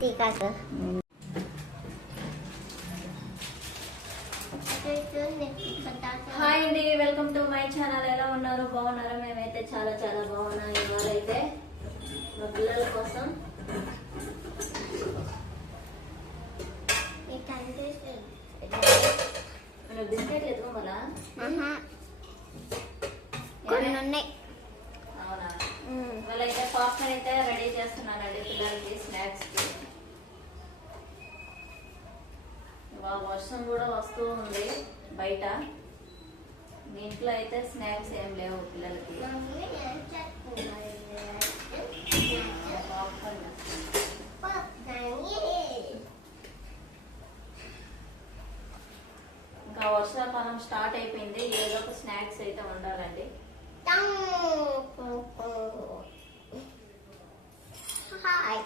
తీకాకు hi అండి welcome to my channel. ఎలా ఉన్నారు? బాగున్నారా? మేమైతే చాలా చాలా బాగున్నాం ఇవాళ అయితే మా పిల్లల కోసం. మనం బిస్కెట్ ఎత్తుకోమలా కొన్ని ఉన్నాయి అవునా? ఇవాళ అయితే పాప్కార్న్ అయితే రెడీ చేస్తున్నానండి పిల్లలకి స్నాక్స్కి. వర్షం కూడా వస్తూ ఉంది బయట. మీ ఇంట్లో అయితే స్నాక్స్ ఏం లేవు పిల్లలకి. ఇంకా వర్షాకాలం స్టార్ట్ అయిపోయింది. ఏదో ఒక స్నాక్స్ అయితే ఉండాలండి హాయ్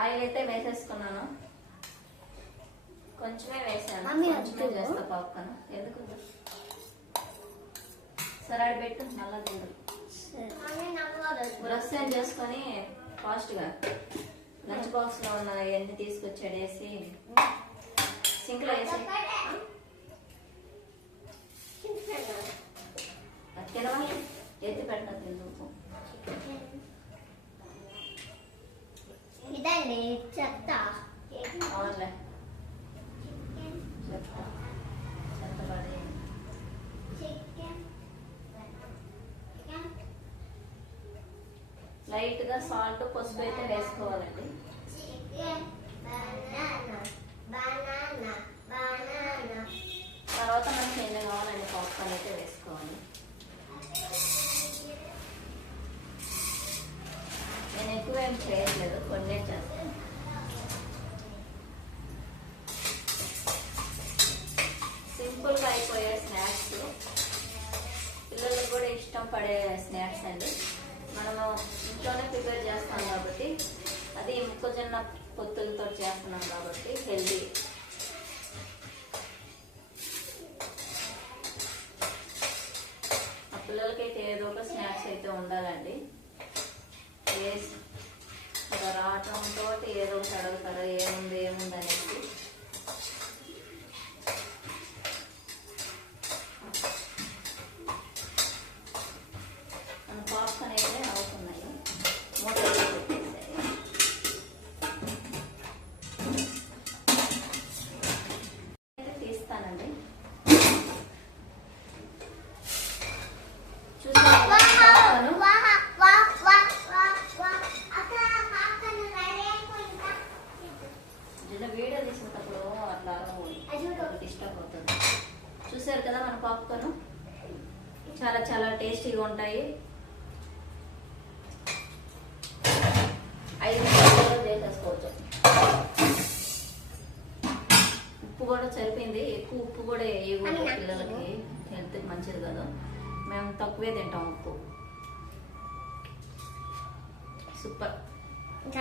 ఆయిల్ అయితే వేసేసుకున్నాను కొంచెమే వేసాను. కొంచెమే. చేస్తా పాప్కార్న్ ఎందుకు సరే పెట్టు నల్ల తిండు బ్రష్ ఏం చేసుకొని ఫాస్ట్గా లంచ్ బాక్స్లో ఉన్న ఎన్ని తీసుకొచ్చాడేసి సింక్లో వేసి. అది తినవాలి ఎత్తి పెట్టిన తిందు ఇదండి చెత్త అవునులే చెప్తా చెత్త పడి లైట్గా సాల్ట్ పసుపు అయితే వేసుకోవాలండి. తర్వాత ఏం చేయట్లేదు కొన్ని చేస్తాను సింపుల్గా అయిపోయే స్నాక్స్ పిల్లలకు కూడా ఇష్టం పడే స్నాక్స్ అండి. మనము ఇంట్లోనే ప్రిపేర్ చేస్తాం కాబట్టి అది మొక్కజొన్న పొత్తులతో చేస్తున్నాం కాబట్టి హెల్దీ. ఆ పిల్లలకైతే ఏదో ఒక స్నాక్స్ అయితే ఉండాలండి. ఏ రావటంతో ఏదో ఒకటి అడుగుతారో డిస్టర్బ్ అవుతుంది చూసారు కదా మన పాప్కార్న్? చాలా చాలా టేస్టీగా ఉంటాయి. ఐదు నిమిషాల్లో చేసేసుకోవచ్చు. ఉప్పు కూడా సరిపోయింది. ఎక్కువ ఉప్పు కూడా వేయకూడదు పిల్లలకి. హెల్త్కి మంచిది కదా. మేము తక్కువే తింటాం ఉప్పు. సూపర్. ఇంకా